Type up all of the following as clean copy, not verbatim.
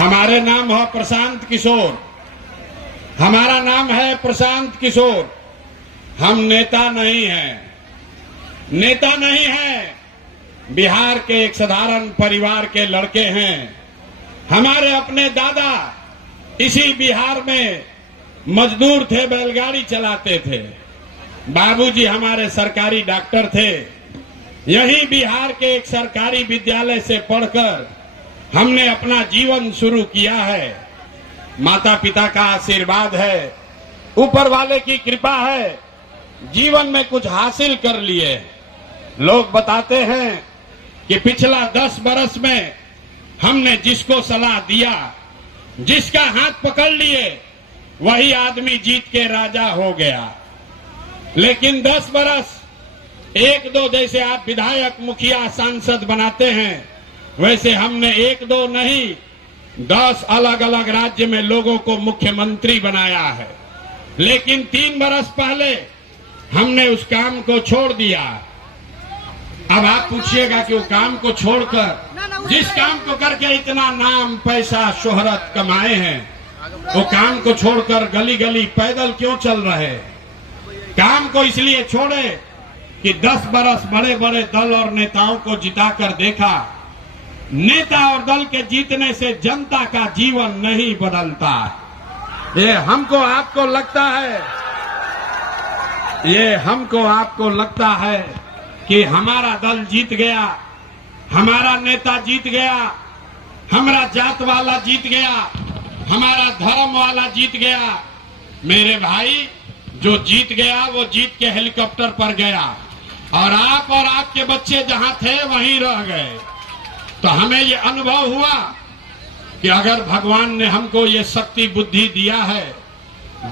हमारे नाम है प्रशांत किशोर, हमारा नाम है प्रशांत किशोर। हम नेता नहीं हैं, नेता नहीं हैं, बिहार के एक साधारण परिवार के लड़के हैं। हमारे अपने दादा इसी बिहार में मजदूर थे, बैलगाड़ी चलाते थे। बाबूजी हमारे सरकारी डॉक्टर थे। यही बिहार के एक सरकारी विद्यालय से पढ़कर हमने अपना जीवन शुरू किया है। माता पिता का आशीर्वाद है, ऊपर वाले की कृपा है, जीवन में कुछ हासिल कर लिए। लोग बताते हैं कि पिछला 10 बरस में हमने जिसको सलाह दिया, जिसका हाथ पकड़ लिए, वही आदमी जीत के राजा हो गया। लेकिन 10 बरस 1-2 जैसे आप विधायक, मुखिया, सांसद बनाते हैं, वैसे हमने 1-2 नहीं 10 अलग अलग राज्य में लोगों को मुख्यमंत्री बनाया है। लेकिन 3 बरस पहले हमने उस काम को छोड़ दिया। अब आप पूछिएगा कि वो काम को छोड़कर, जिस काम को करके इतना नाम, पैसा, शोहरत कमाए हैं, वो काम को छोड़कर गली गली पैदल क्यों चल रहे? काम को इसलिए छोड़े कि 10 बरस बड़े बड़े दल और नेताओं को जिताकर देखा। नेता और दल के जीतने से जनता का जीवन नहीं बदलता। ये हमको आपको लगता है, ये हमको आपको लगता है कि हमारा दल जीत गया, हमारा नेता जीत गया, हमारा जात वाला जीत गया, हमारा धर्म वाला जीत गया। मेरे भाई, जो जीत गया वो जीत के हेलीकॉप्टर पर गया और आपके बच्चे जहां थे वहीं रह गए। तो हमें ये अनुभव हुआ कि अगर भगवान ने हमको ये शक्ति बुद्धि दिया है,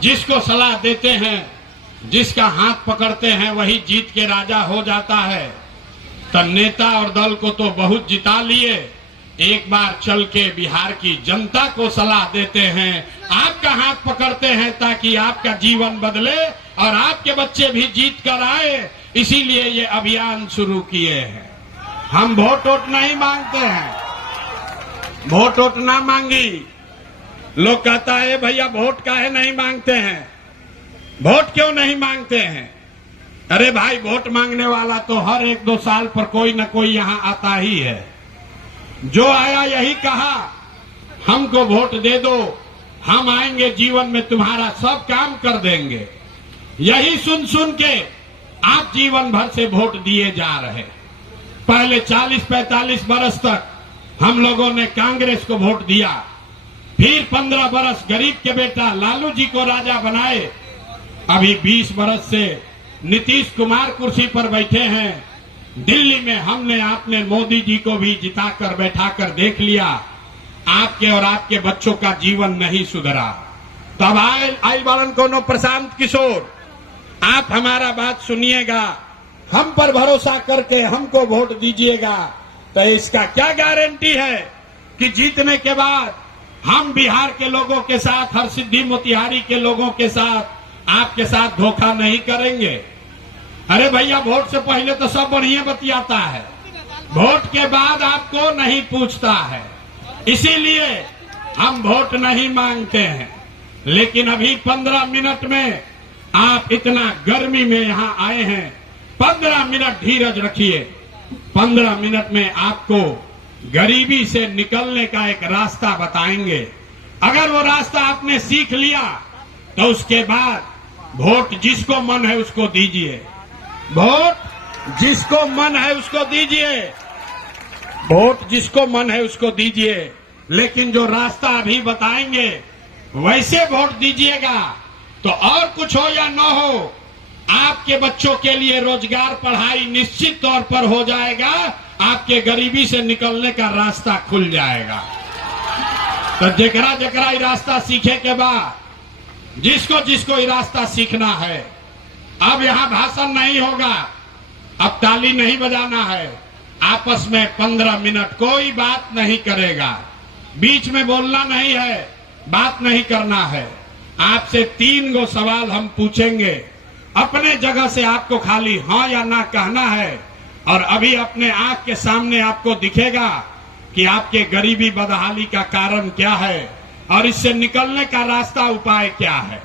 जिसको सलाह देते हैं, जिसका हाथ पकड़ते हैं, वही जीत के राजा हो जाता है। तो नेता और दल को तो बहुत जिता लिए, एक बार चल के बिहार की जनता को सलाह देते हैं, आपका हाथ पकड़ते हैं ताकि आपका जीवन बदले और आपके बच्चे भी जीत कर आए। इसीलिए ये अभियान शुरू किए हैं। हम वोट वोट नहीं मांगते हैं, वोट वोट ना मांगी। लोग कहता है भैया वोट काहे नहीं मांगते हैं, वोट क्यों नहीं मांगते हैं? अरे भाई, वोट मांगने वाला तो हर 1-2 साल पर कोई न कोई यहां आता ही है। जो आया यही कहा, हमको वोट दे दो, हम आएंगे, जीवन में तुम्हारा सब काम कर देंगे। यही सुन सुन के आप जीवन भर से वोट दिए जा रहे। पहले 40-45 बरस तक हम लोगों ने कांग्रेस को वोट दिया, फिर 15 बरस गरीब के बेटा लालू जी को राजा बनाए। अभी 20 बरस से नीतीश कुमार कुर्सी पर बैठे हैं। दिल्ली में हमने आपने मोदी जी को भी जिताकर बैठाकर देख लिया, आपके और आपके बच्चों का जीवन नहीं सुधरा। तब आई बालन कोनो प्रशांत किशोर, आप हमारा बात सुनिएगा, हम पर भरोसा करके हमको वोट दीजिएगा। तो इसका क्या गारंटी है कि जीतने के बाद हम बिहार के लोगों के साथ, हरसिद्धि मोतिहारी के लोगों के साथ, आपके साथ धोखा नहीं करेंगे? अरे भैया, वोट से पहले तो सब बढ़िया बतियाता है, वोट के बाद आपको नहीं पूछता है। इसीलिए हम वोट नहीं मांगते हैं। लेकिन अभी 15 मिनट में आप इतना गर्मी में यहां आए हैं, 15 मिनट धीरज रखिए। 15 मिनट में आपको गरीबी से निकलने का एक रास्ता बताएंगे। अगर वो रास्ता आपने सीख लिया तो उसके बाद वोट जिसको मन है उसको दीजिए, वोट जिसको मन है उसको दीजिए, वोट जिसको मन है उसको दीजिए। लेकिन जो रास्ता अभी बताएंगे वैसे वोट दीजिएगा। तो और कुछ हो या न हो, आपके बच्चों के लिए रोजगार, पढ़ाई निश्चित तौर पर हो जाएगा, आपके गरीबी से निकलने का रास्ता खुल जाएगा। तो जकरा जकरा ये रास्ता सीखे के बाद, जिसको जिसको ये रास्ता सीखना है, अब यहां भाषण नहीं होगा, अब ताली नहीं बजाना है, आपस में 15 मिनट कोई बात नहीं करेगा, बीच में बोलना नहीं है, बात नहीं करना है। आपसे 3 गो सवाल हम पूछेंगे, अपने जगह से आपको खाली हाँ या ना कहना है। और अभी अपने आंख के सामने आपको दिखेगा कि आपके गरीबी बदहाली का कारण क्या है और इससे निकलने का रास्ता उपाय क्या है।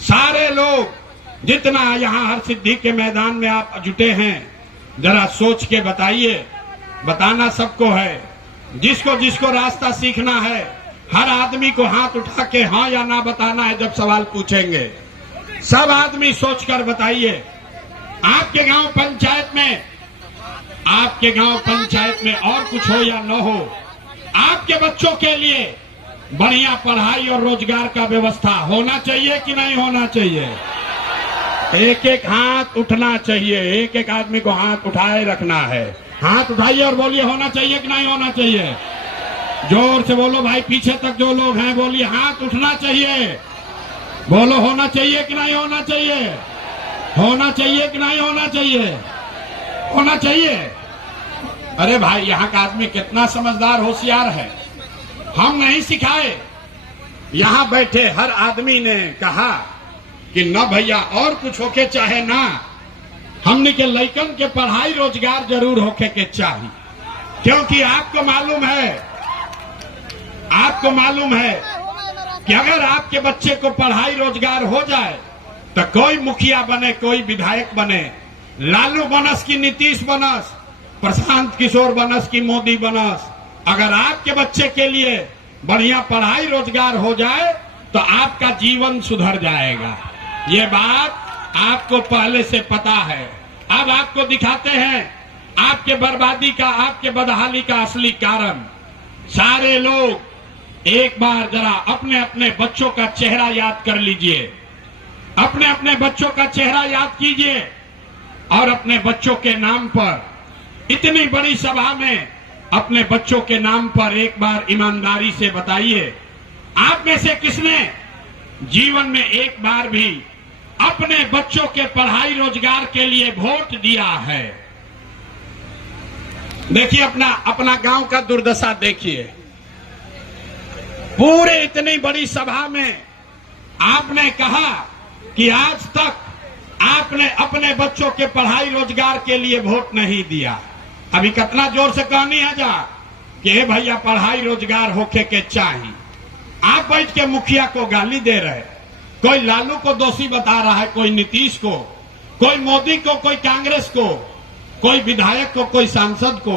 सारे लोग जितना यहाँ हर सिद्धि के मैदान में आप जुटे हैं, जरा सोच के बताइए। बताना सबको है, जिसको जिसको रास्ता सीखना है, हर आदमी को हाथ उठा के हाँ या ना बताना है। जब सवाल पूछेंगे सब आदमी सोचकर बताइए। आपके गांव पंचायत में और कुछ हो या न हो, आपके बच्चों के लिए बढ़िया पढ़ाई और रोजगार का व्यवस्था होना चाहिए कि नहीं होना चाहिए? एक एक हाथ उठना चाहिए, एक एक आदमी को हाथ उठाए रखना है। हाथ उठाइए और बोलिए होना चाहिए कि नहीं होना चाहिए। जोर से बोलो भाई, पीछे तक जो लोग हैं बोलिए हाथ उठना चाहिए। बोलो होना चाहिए कि नहीं होना चाहिए? होना चाहिए कि नहीं होना चाहिए? होना चाहिए। अरे भाई, यहाँ का आदमी कितना समझदार होशियार है, हम नहीं सिखाए। यहाँ बैठे हर आदमी ने कहा कि न भैया और कुछ होके चाहे ना, हमने के लइकन के पढ़ाई रोजगार जरूर होके के चाहिए। क्योंकि आपको मालूम है कि अगर आपके बच्चे को पढ़ाई रोजगार हो जाए तो कोई मुखिया बने, कोई विधायक बने, लालू बनस की नीतीश बनस, प्रशांत किशोर बनस की मोदी बनस, अगर आपके बच्चे के लिए बढ़िया पढ़ाई रोजगार हो जाए तो आपका जीवन सुधर जाएगा। ये बात आपको पहले से पता है। अब आपको दिखाते हैं आपके बर्बादी का, आपके बदहाली का असली कारण। सारे लोग एक बार जरा अपने अपने बच्चों का चेहरा याद कर लीजिए, अपने अपने बच्चों का चेहरा याद कीजिए और अपने बच्चों के नाम पर, इतनी बड़ी सभा में अपने बच्चों के नाम पर एक बार ईमानदारी से बताइए, आप में से किसने जीवन में एक बार भी अपने बच्चों के पढ़ाई रोजगार के लिए वोट दिया है? देखिए, अपना गांव का दुर्दशा देखिए। पूरे इतनी बड़ी सभा में आपने कहा कि आज तक आपने अपने बच्चों के पढ़ाई रोजगार के लिए वोट नहीं दिया। अभी कितना जोर से कहनी है जा कि हे भैया पढ़ाई रोजगार होके के चाहिए। आप बैठ के मुखिया को गाली दे रहे, कोई लालू को दोषी बता रहा है, कोई नीतीश को, कोई मोदी को, कोई कांग्रेस को, कोई विधायक को, कोई सांसद को।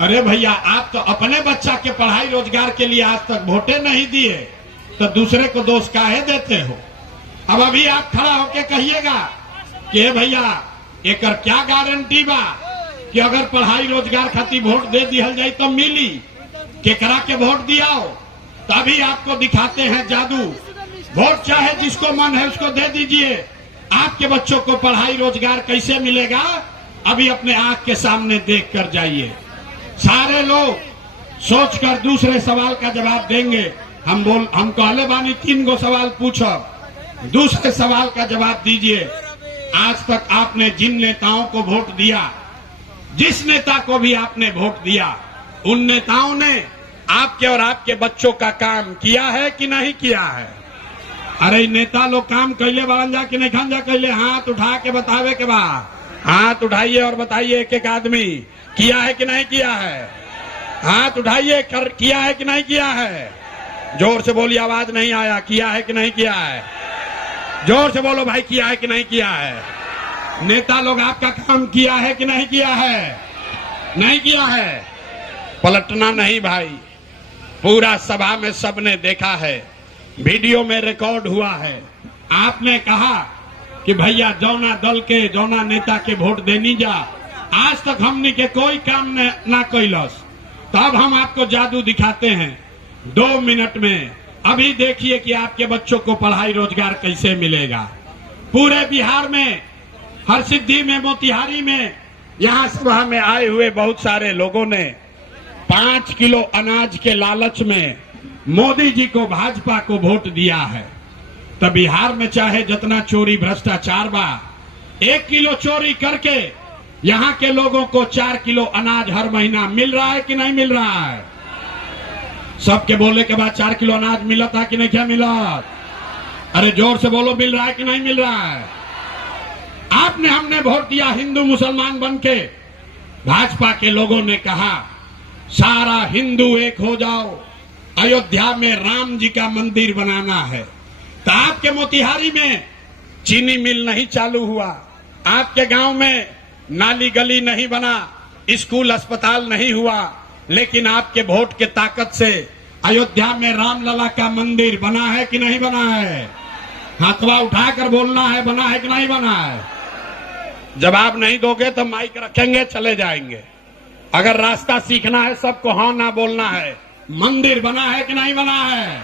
अरे भैया, आप तो अपने बच्चा के पढ़ाई रोजगार के लिए आज तक वोटे नहीं दिए, तो दूसरे को दोष काहे देते हो? अब अभी आप खड़ा होके कहिएगा कि हे भैया एकर क्या गारंटी बा कि अगर पढ़ाई रोजगार खातिर वोट दे दिया जाए तो मिली, केकरा के वोट दियाओ। तभी आपको दिखाते हैं जादू। वोट चाहे जिसको मन है उसको दे दीजिए। आपके बच्चों को पढ़ाई रोजगार कैसे मिलेगा, अभी अपने आंख के सामने देख कर जाइए। सारे लोग सोचकर दूसरे सवाल का जवाब देंगे। हम कहले बानी 3 गो सवाल पूछब, दूसरे सवाल का जवाब दीजिए। आज तक आपने जिन नेताओं को वोट दिया, जिस नेता को भी आपने वोट दिया, उन नेताओं ने आपके और आपके बच्चों का काम किया है कि नहीं किया है? अरे नेता लोग काम कैले बारन जा कि नहीं खान जा कैले? हाथ उठा के बतावे के बाद हाथ उठाइए और बताइए एक एक आदमी, किया है कि नहीं किया है? हाथ उठाइए, किया है कि नहीं किया है? जोर से बोलिए, आवाज नहीं आया। किया है कि नहीं किया है? जोर से बोलो भाई, किया है कि नहीं किया है? नेता लोग आपका काम किया है कि नहीं किया है? नहीं किया है। पलटना नहीं भाई, पूरा सभा में सबने देखा है, वीडियो में रिकॉर्ड हुआ है। आपने कहा कि भैया जौना दल के, जौना नेता के वोट देनी जा, आज तक हमने के कोई काम ना कैलस। तब हम आपको जादू दिखाते हैं 2 मिनट में। अभी देखिए कि आपके बच्चों को पढ़ाई रोजगार कैसे मिलेगा। पूरे बिहार में, हर सिद्धि में, मोतिहारी में, यहाँ सभा में आए हुए बहुत सारे लोगों ने 5 किलो अनाज के लालच में मोदी जी को, भाजपा को वोट दिया है। तो बिहार में चाहे जितना चोरी भ्रष्टाचार बा, 1 किलो चोरी करके यहाँ के लोगों को 4 किलो अनाज हर महीना मिल रहा है कि नहीं मिल रहा है? सबके बोले के बाद 4 किलो अनाज मिला था कि नहीं? क्या मिला? अरे जोर से बोलो, मिल रहा है कि नहीं मिल रहा है? हमने वोट दिया हिंदू मुसलमान बन के। भाजपा के लोगों ने कहा सारा हिंदू एक हो जाओ, अयोध्या में राम जी का मंदिर बनाना है। तो आपके मोतिहारी में चीनी मिल नहीं चालू हुआ, आपके गांव में नाली गली नहीं बना, स्कूल अस्पताल नहीं हुआ, लेकिन आपके वोट के ताकत से अयोध्या में रामलला का मंदिर बना है कि नहीं बना है? हाथवा उठाकर बोलना है, बना है कि नहीं बना है? जवाब नहीं दोगे तो माइक रखेंगे, चले जाएंगे। अगर रास्ता सीखना है सबको हाँ ना बोलना है। मंदिर बना है कि नहीं बना है?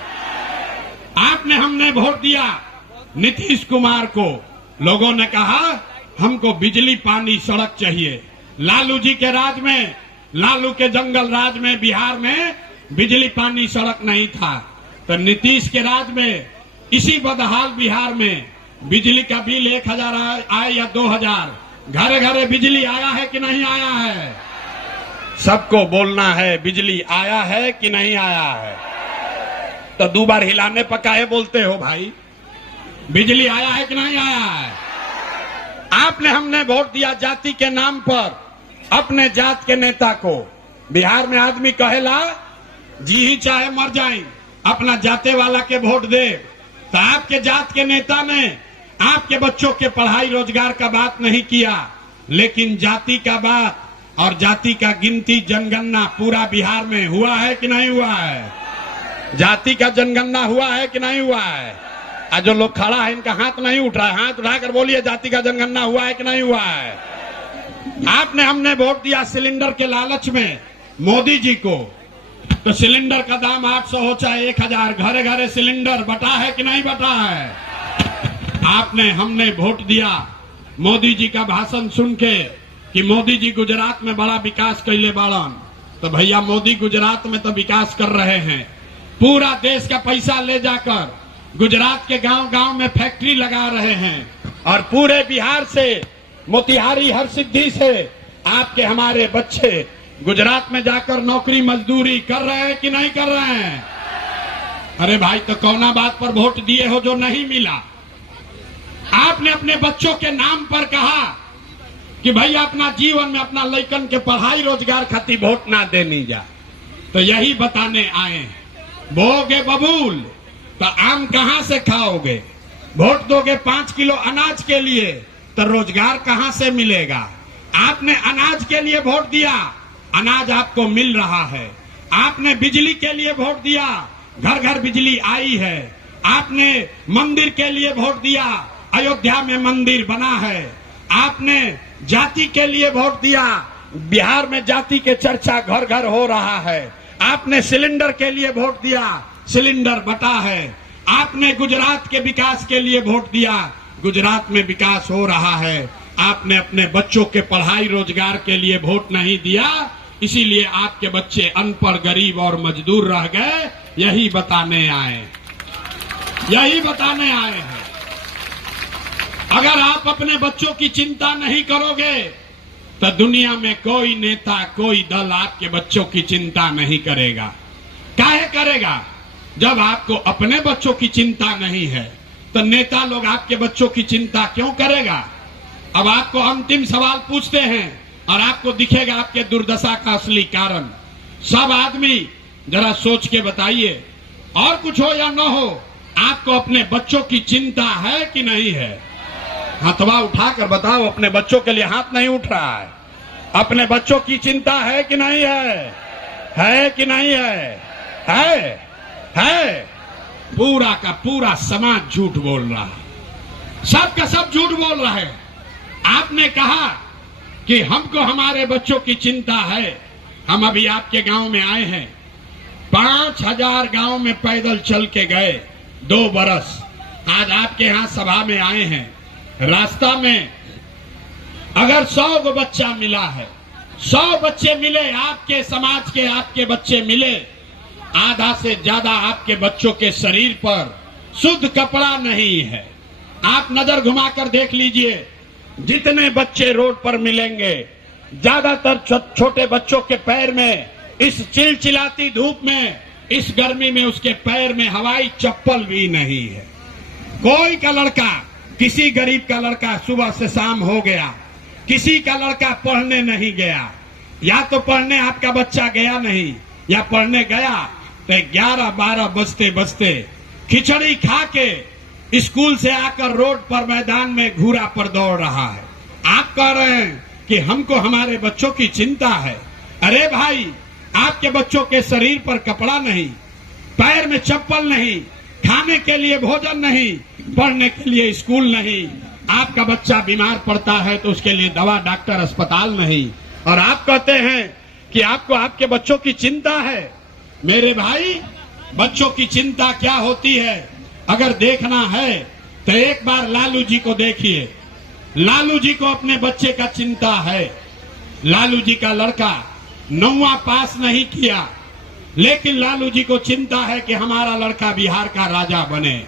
आपने हमने वोट दिया नीतीश कुमार को, लोगों ने कहा हमको बिजली पानी सड़क चाहिए। लालू जी के राज में, लालू के जंगल राज में बिहार में बिजली पानी सड़क नहीं था, तो नीतीश के राज में इसी बदहाल बिहार में बिजली का बिल 1000 आए या 2000, घरे घरे बिजली आया है कि नहीं आया है? सबको बोलना है बिजली आया है कि नहीं आया है। तो 2 बार हिलाने पर काहे बोलते हो भाई? बिजली आया है कि नहीं आया है? आपने हमने वोट दिया जाति के नाम पर अपने जात के नेता को। बिहार में आदमी कहेला जी ही चाहे मर जाए अपना जाते वाला के वोट दे, तो आपके जात के नेता ने आपके बच्चों के पढ़ाई रोजगार का बात नहीं किया, लेकिन जाति का बात और जाति का गिनती जनगणना पूरा बिहार में हुआ है कि नहीं हुआ है? जाति का जनगणना हुआ है कि नहीं हुआ है? आज जो लोग खड़ा है इनका हाथ नहीं उठ रहा है, हाथ उठाकर बोलिए जाति का जनगणना हुआ है कि नहीं हुआ है? आपने हमने वोट दिया सिलेंडर के लालच में मोदी जी को, तो सिलेंडर का दाम 800 हो चाहे 1000, घरे घरे सिलेंडर बटा है कि नहीं बटा है? आपने हमने वोट दिया मोदी जी का भाषण सुन के कि मोदी जी गुजरात में बड़ा विकास कैले बाड़न, तो भैया मोदी गुजरात में तो विकास कर रहे हैं, पूरा देश का पैसा ले जाकर गुजरात के गांव गांव में फैक्ट्री लगा रहे हैं, और पूरे बिहार से मोतिहारी हरसिद्धि से आपके हमारे बच्चे गुजरात में जाकर नौकरी मजदूरी कर रहे हैं कि नहीं कर रहे हैं? अरे भाई, तो कौना बात पर वोट दिए हो जो नहीं मिला? आपने अपने बच्चों के नाम पर कहा कि भैया अपना जीवन में अपना लइकन के पढ़ाई रोजगार खातिर वोट ना देनी जा, तो यही बताने आए हैं। बोगे बबूल तो आम कहां से खाओगे? वोट दोगे 5 किलो अनाज के लिए तो रोजगार कहां से मिलेगा? आपने अनाज के लिए वोट दिया, अनाज आपको मिल रहा है। आपने बिजली के लिए वोट दिया, घर घर बिजली आई है। आपने मंदिर के लिए वोट दिया, अयोध्या में मंदिर बना है। आपने जाति के लिए वोट दिया, बिहार में जाति के चर्चा घर घर हो रहा है। आपने सिलेंडर के लिए वोट दिया, सिलेंडर बटा है। आपने गुजरात के विकास के लिए वोट दिया, गुजरात में विकास हो रहा है। आपने अपने बच्चों के पढ़ाई रोजगार के लिए वोट नहीं दिया, इसीलिए आपके बच्चे अनपढ़ गरीब और मजदूर रह गए। यही बताने आए, यही बताने आए हैं। अगर आप अपने बच्चों की चिंता नहीं करोगे तो दुनिया में कोई नेता, कोई दल आपके बच्चों की चिंता नहीं करेगा। काहे करेगा? जब आपको अपने बच्चों की चिंता नहीं है तो नेता लोग आपके बच्चों की चिंता क्यों करेगा? अब आपको अंतिम सवाल पूछते हैं और आपको दिखेगा आपके दुर्दशा का असली कारण। सब आदमी जरा सोच के बताइए, और कुछ हो या न हो, आपको अपने बच्चों की चिंता है कि नहीं है? हाथवा उठाकर बताओ, अपने बच्चों के लिए हाथ नहीं उठ रहा है। अपने बच्चों की चिंता है कि नहीं है? है कि नहीं है? है। पूरा का पूरा समाज झूठ बोल रहा है, सब का सब झूठ बोल रहा है। आपने कहा कि हमको हमारे बच्चों की चिंता है। हम अभी आपके गांव में आए हैं, 5000 गांव में पैदल चल के गए 2 बरस। आज आपके यहाँ सभा में आए हैं, रास्ता में अगर 100 बच्चा मिला है, 100 बच्चे मिले आपके समाज के, आपके बच्चे मिले, आधा से ज्यादा आपके बच्चों के शरीर पर शुद्ध कपड़ा नहीं है। आप नजर घुमाकर देख लीजिए, जितने बच्चे रोड पर मिलेंगे, ज्यादातर छोटे बच्चों के पैर में इस चिलचिलाती धूप में, इस गर्मी में उसके पैर में हवाई चप्पल भी नहीं है। कोई का लड़का, किसी गरीब का लड़का सुबह से शाम हो गया, किसी का लड़का पढ़ने नहीं गया, या तो पढ़ने आपका बच्चा गया नहीं, या पढ़ने गया तो 11-12 बजते बजते खिचड़ी खा के स्कूल से आकर रोड पर मैदान में घूरा पर दौड़ रहा है। आप कह रहे हैं कि हमको हमारे बच्चों की चिंता है। अरे भाई, आपके बच्चों के शरीर पर कपड़ा नहीं, पैर में चप्पल नहीं, खाने के लिए भोजन नहीं, पढ़ने के लिए स्कूल नहीं। आपका बच्चा बीमार पड़ता है तो उसके लिए दवा, डॉक्टर, अस्पताल नहीं, और आप कहते हैं कि आपको आपके बच्चों की चिंता है। मेरे भाई, बच्चों की चिंता क्या होती है अगर देखना है तो एक बार लालू जी को देखिए। लालू जी को अपने बच्चे का चिंता है। लालू जी का लड़का 9वां पास नहीं किया, लेकिन लालू जी को चिंता है कि हमारा लड़का बिहार का राजा बने।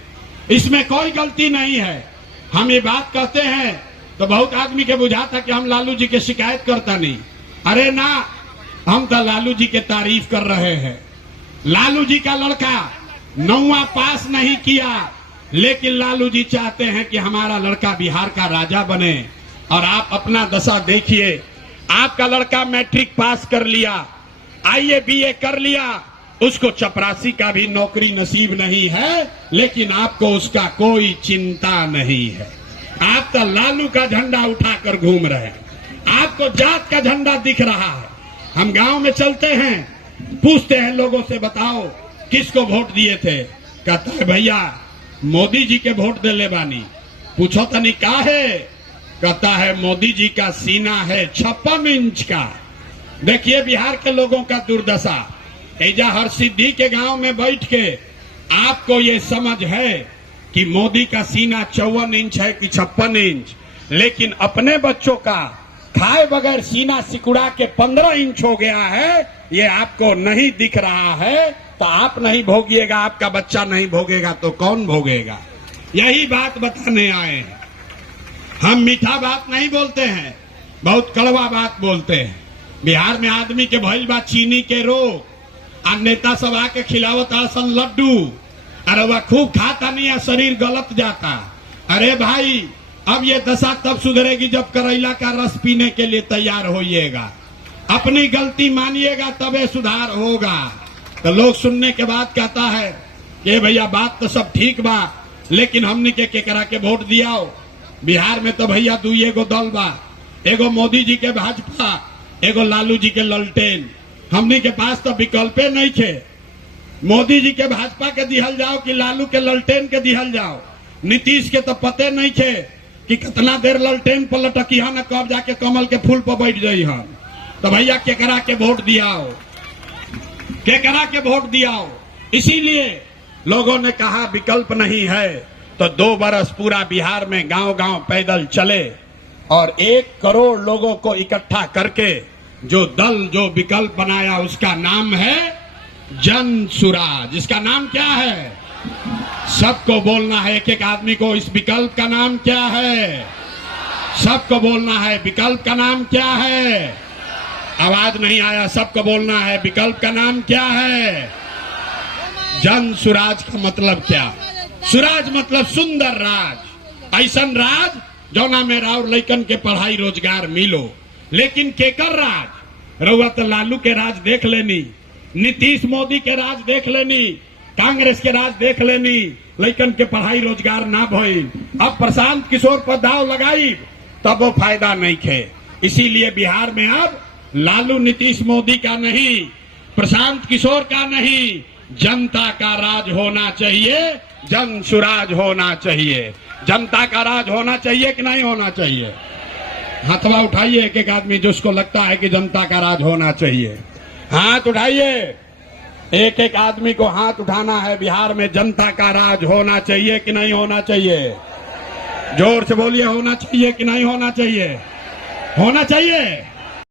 इसमें कोई गलती नहीं है। हम ये बात कहते हैं तो बहुत आदमी के बुझाता कि हम लालू जी की शिकायत करता नहीं। अरे ना, हम तो लालू जी के तारीफ कर रहे हैं। लालू जी का लड़का 9वां पास नहीं किया, लेकिन लालू जी चाहते हैं कि हमारा लड़का बिहार का राजा बने। और आप अपना दशा देखिए, आपका लड़का मैट्रिक पास कर लिया, आईए बीए कर लिया, उसको चपरासी का भी नौकरी नसीब नहीं है, लेकिन आपको उसका कोई चिंता नहीं है। आप तो लालू का झंडा उठाकर घूम रहे हैं, आपको जात का झंडा दिख रहा है। हम गांव में चलते हैं, पूछते हैं लोगों से, बताओ किसको वोट दिए थे? कहता है भैया मोदी जी के वोट दे बानी। पूछो तनी का है? कहता है मोदी जी का सीना है 56 इंच का। देखिए बिहार के लोगों का दुर्दशा। एजा हर सिद्धि के गांव में बैठ के आपको ये समझ है कि मोदी का सीना 54 इंच है कि 56 इंच, लेकिन अपने बच्चों का खाए बगैर सीना सिकुड़ा के 15 इंच हो गया है, ये आपको नहीं दिख रहा है। तो आप नहीं भोगिएगा, आपका बच्चा नहीं भोगेगा तो कौन भोगेगा? यही बात बताने आए हैं। हम मीठा बात नहीं बोलते हैं, बहुत कड़वा बात बोलते हैं। बिहार में आदमी के भइल बा चीनी के रोग, आ नेता सब आके खिलावत आसन लड्डू, अरे वह खूब खाता नहीं है, शरीर गलत जाता। अरे भाई, अब ये दशा तब सुधरेगी जब करेला का रस पीने के लिए तैयार होइएगा। अपनी गलती मानिएगा तबे सुधार होगा। तो लोग सुनने के बाद कहता है कि भैया बात तो सब ठीक बा, लेकिन हमने के केकरा के वोट दियाओ। बिहार में तो भैया दुई एगो दल बा, एगो मोदी जी के भाजपा, एगो लालू जी के ललटेन। हमने के पास तो विकल्पे नहीं थे। मोदी जी के भाजपा के दिहल जाओ कि लालू के ललटेन के दिहल जाओ। नीतीश के तो पते नहीं थे कि कितना देर ललटेन पर लटकिया न कब जाके कमल के फूल पर बैठ जाई हम। तो भैया केकरा के वोट दियाओ, केकरा के वोट दियाओ। इसीलिए लोगों ने कहा विकल्प नहीं है तो 2 बरस पूरा बिहार में गांव गांव पैदल चले और 1 करोड़ लोगों को इकट्ठा करके जो दल, जो विकल्प बनाया, उसका नाम है जन सुराज। इसका नाम क्या है? सबको बोलना है, एक एक आदमी को, इस विकल्प का नाम क्या है? सबको बोलना है, विकल्प का नाम क्या है? आवाज नहीं आया, सबको बोलना है, विकल्प का नाम क्या है? जन सुराज का मतलब क्या? सुराज मतलब सुंदर राज, ऐसन राज जौना में राउर लइकन के पढ़ाई रोजगार मिलो। लेकिन केकर राज? रउआ तो लालू के राज देख लेनी, नीतीश मोदी के राज देख लेनी, कांग्रेस के राज देख लेनी, लइकन के पढ़ाई रोजगार ना भइल। अब प्रशांत किशोर पर दाव लगाई तब वो फायदा नहीं खे। इसीलिए बिहार में अब लालू नीतीश मोदी का नहीं, प्रशांत किशोर का नहीं, जनता का राज होना चाहिए, जन सुराज होना चाहिए। जनता का राज होना चाहिए कि नहीं होना चाहिए? हाथवा उठाइए एक एक आदमी जिसको लगता है कि जनता का राज होना चाहिए। हाथ उठाइए, एक एक आदमी को हाथ उठाना है। बिहार में जनता का राज होना चाहिए कि नहीं होना चाहिए? जोर से बोलिए, होना चाहिए कि नहीं होना चाहिए? होना चाहिए।